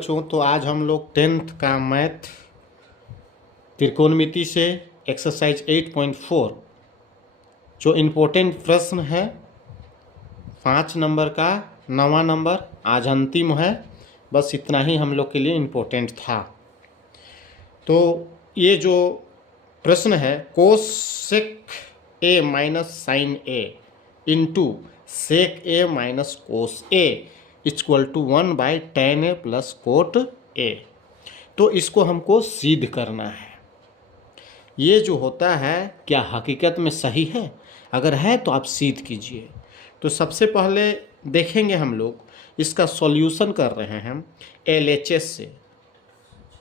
बच्चों, तो आज हम लोग 10th का मैथ त्रिकोणमिति से एक्सरसाइज 8.4 जो इम्पोर्टेंट प्रश्न है 5 नंबर का 9वां नंबर आज अंतिम है। बस इतना ही हम लोग के लिए इम्पोर्टेंट था। तो ये जो प्रश्न है cosec A minus sine A into sec A minus cos A equal to 1/tan a plus cot A. तो इसको हमको सिद्ध करना है। ये जो होता है क्या हकीकत में सही है? अगर है तो आप सिद्ध कीजिए। तो सबसे पहले देखेंगे हम लोग इसका सॉल्यूशन कर रहे हैं हम LHS से।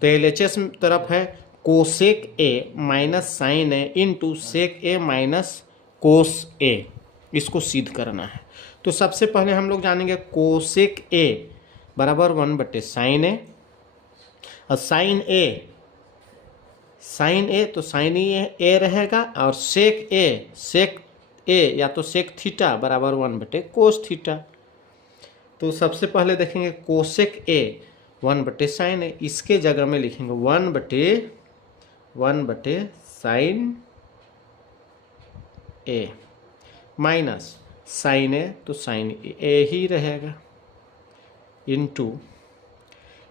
तो LHS तरफ है cosec A minus sine A into sec A minus cos A. इसको सिद्ध करना है। तो सबसे पहले हम लोग जानेंगे कोसेक ए बराबर 1/साइन ए। और साइन ए तो साइन ए रहेगा और सेक ए या तो सेक थीटा बराबर 1/कोस थीटा। तो सबसे पहले देखेंगे कोसेक ए 1/साइन ए, इसके जगह में लिखेंगे 1/साइन ए माइनस साइन ए तो साइन ए ही रहेगा इंटू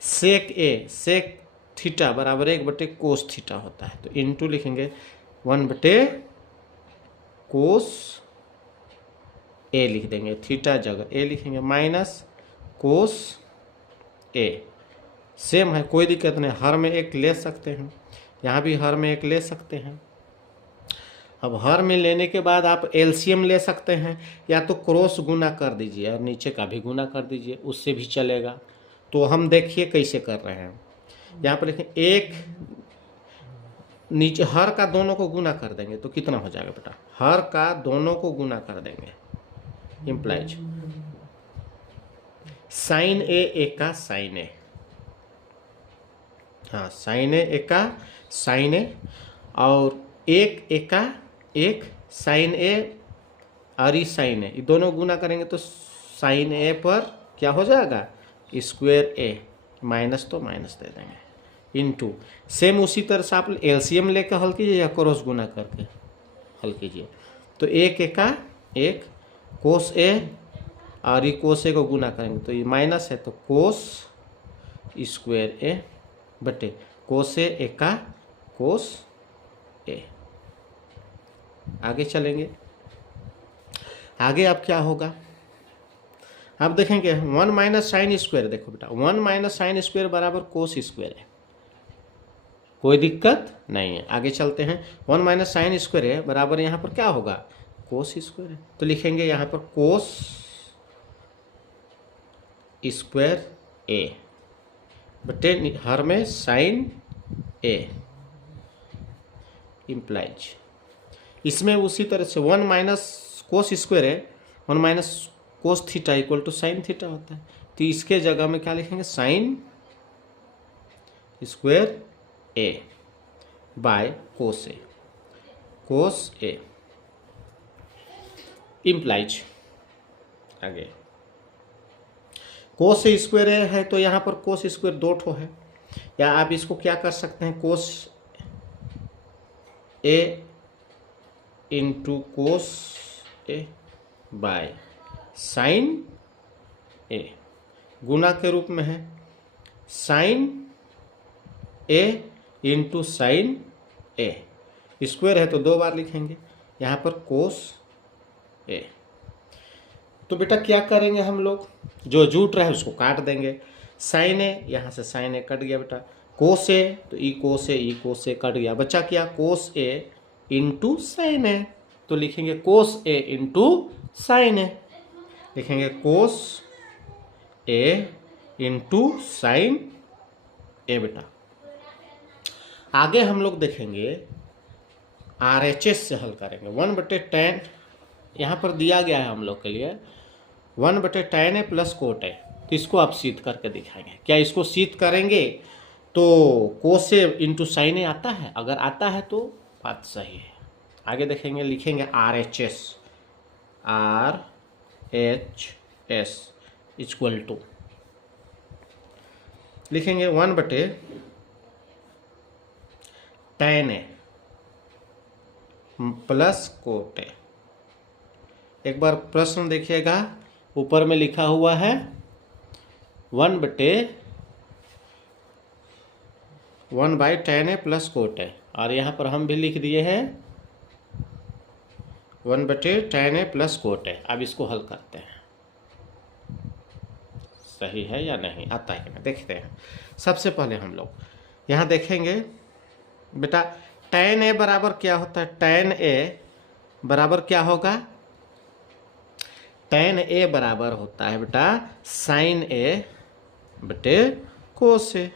सेक थीटा बराबर 1/कोस थीटा होता है। तो इंटू लिखेंगे 1/कोस ए लिख देंगे, थीटा जगह ए लिखेंगे माइनस कोस ए। सेम है, कोई दिक्कत नहीं, हर में एक ले सकते हैं, यहाँ भी हर में एक ले सकते हैं। अब हर में लेने के बाद आप एलसीएम ले सकते हैं या तो क्रॉस गुना कर दीजिए और नीचे का भी गुना कर दीजिए, उससे भी चलेगा। तो हम देखिए कैसे कर रहे हैं। यहाँ पर लिखें एक नीचे हर का दोनों को गुना कर देंगे तो कितना हो जाएगा बेटा? हर का दोनों को गुना कर देंगे इम्प्लाइज साइन ए का साइन ए, हाँ साइन ए का साइन ए, और एक का एक साइन ए और ई साइन ए, ये दोनों गुना करेंगे तो साइन ए पर क्या हो जाएगा? स्क्वायर ए, माइनस तो माइनस दे देंगे इंटू सेम उसी तरह से आप एलसीएम लेकर हल कीजिए या क्रॉस गुना करके हल कीजिए। तो एक का एक कोस ए और ये कोस ए को गुना करेंगे तो ये माइनस है तो कोस स्क्वायर ए बटे कोस ए का कोस ए। आगे चलेंगे, आगे अब क्या होगा आप देखेंगे 1 - साइन स्क्वायर। देखो बेटा 1 - साइन स्क्वायर बराबर कोस स्क्वायर है, कोई दिक्कत नहीं है। आगे चलते हैं 1 - साइन स्क्वायर है बराबर यहाँ पर क्या होगा? कोस स्क्वायर है। तो लिखेंगे यहाँ पर कोस स्क्वायर ए बटे हर में साइन ए इम्प्लाइज। इसमें उसी तरह से 1 - कोस स्क्वायर है, 1 - cos theta equal to sine theta होता है। तो इसके जगह में क्या लिखेंगे? Sine square A by cos A implies. आगे कोस स्क्वायर ए है तो यहाँ पर कोस स्क्वायर 2 ठो है, या आप इसको क्या कर सकते हैं? Cos A into cos A by sine A, गुना के रूप में है sine A into sine A, square है तो 2 बार लिखेंगे यहाँ पर कोस ए। तो बेटा क्या करेंगे हम लोग? जो जुट रहा है उसको काट देंगे। साइन ए, यहाँ से साइन ए कट गया बेटा, कोस ए तो ई कोस ए कट गया, बचा क्या? कोस ए इंटू साइन ए। तो लिखेंगे कोस ए इंटू साइन ए, लिखेंगे कोस ए इंटू साइन ए बेटा। आगे हम लोग देखेंगे RHS से हल करेंगे 1/tan, यहाँ पर दिया गया है हम लोग के लिए 1/tan A plus cot A. तो इसको आप सिद्ध करके दिखाएंगे। क्या इसको सिद्ध करेंगे तो कोस ए इंटू साइन ए आता है? अगर आता है तो बात सही है। आगे देखेंगे, लिखेंगे RHS इक्वल टू लिखेंगे 1/tan A प्लस कोट ए। एक बार प्रश्न देखिएगा, ऊपर में लिखा हुआ है 1/tan A प्लस कोट ए, और यहाँ पर हम भी लिख दिए हैं 1/tan A प्लस कोट ए। अब इसको हल करते हैं, सही है या नहीं, आता है कि नहीं देखते हैं। सबसे पहले हम लोग यहाँ देखेंगे बेटा, tan A बराबर क्या होता है? tan A बराबर क्या होगा? tan A बराबर होता है बेटा sin A बटे cos A।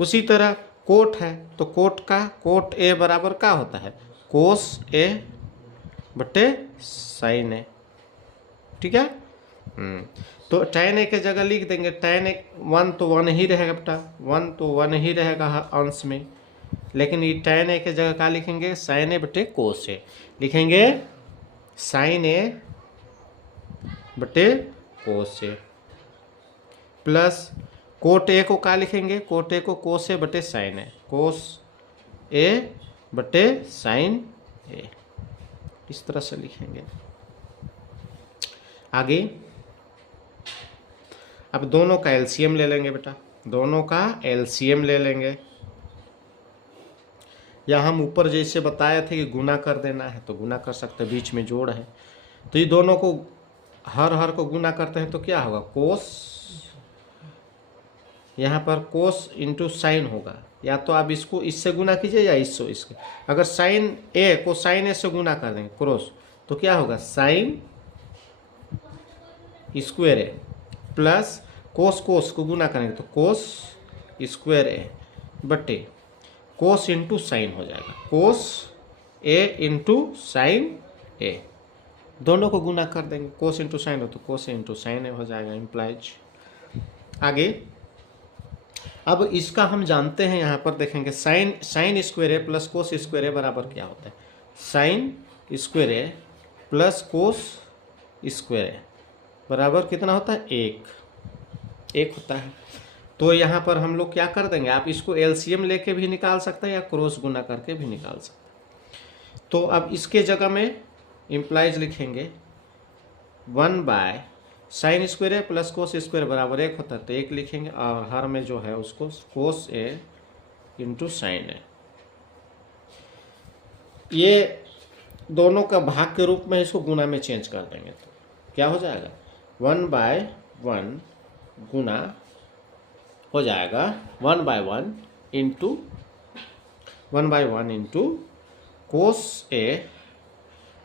उसी तरह कोट है तो कोट A बराबर क्या होता है? cos A बटे sin A। ठीक है। तो tan A के जगह लिख देंगे tan A 1 तो 1 ही रहेगा बेटा, 1 तो 1 ही रहेगा अंश में, लेकिन ये tan A के जगह क्या लिखेंगे? sin A बटे cos A लिखेंगे, sin A बटे cos A plus coat A को क्या लिखेंगे? कोट A को cos A बटे sin A, cos A बटे sin A, इस तरह से लिखेंगे। आगे अब दोनों का एलसीएम ले लेंगे बेटा, दोनों का एलसीएम ले लेंगे। या हम ऊपर जैसे बताए थे कि गुना कर देना है तो गुना कर सकते हैं, बीच में जोड़ है तो ये दोनों को हर को गुना करते हैं तो क्या होगा? कोस, यहाँ पर कोस इंटू साइन होगा, या तो आप इसको इससे गुना कीजिए या इससे। अगर साइन ए को साइन ए से गुना कर देंगे क्रॉस तो क्या होगा? साइन स्क्वायर ए प्लस कोस को गुना करेंगे तो कोस स्क्वायर ए बटे कोस इंटू साइन हो जाएगा, कोस ए इंटू साइन ए। दोनों को गुना कर देंगे, कोस इंटू साइन हो तो कोस इंटू साइन ए हो जाएगा, इम्प्लाइज। आगे अब इसका हम जानते हैं, यहाँ पर देखेंगे साइन स्क्वायर ए प्लस कोस स्क्वायर ए बराबर क्या होता है? साइन स्क्वायर ए प्लस कोस स्क्वायर ए बराबर कितना होता है? 1 होता है। तो यहाँ पर हम लोग क्या कर देंगे, आप इसको एलसीएम लेके भी निकाल सकते हैं या क्रॉस गुना करके भी निकाल सकते हैं। तो अब इसके जगह में इम्प्लाइज लिखेंगे 1/sin स्क्वायर ए प्लस कोस स्क्वायर बराबर 1 होता है तो 1 लिखेंगे, और हर में जो है उसको कोस ए इंटू साइन ए। ये दोनों का भाग के रूप में इसको गुना में चेंज कर देंगे तो क्या हो जाएगा? 1/1 गुना हो जाएगा 1/1 into cos A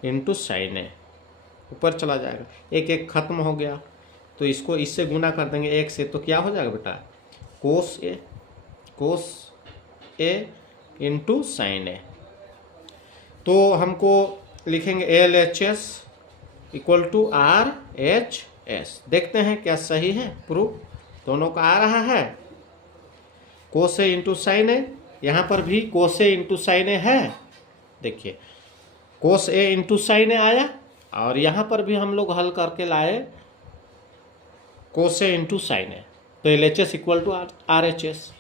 into sine ए, ऊपर चला जाएगा, एक खत्म हो गया तो इसको इससे गुना कर देंगे 1 से तो क्या हो जाएगा बेटा? कोस ए इंटू साइन ए। तो हमको लिखेंगे LHS इक्वल टू RHS। देखते हैं क्या सही है प्रूफ, दोनों का आ रहा है। कोस ए इंटू साइन ए, यहाँ पर भी कोस ए इंटू साइन ए है, देखिए कोस ए इंटू साइन ए आया, और यहाँ पर भी हम लोग हल करके लाए कोस ए इंटू साइन ए, तो LHS इक्वल टू RHS।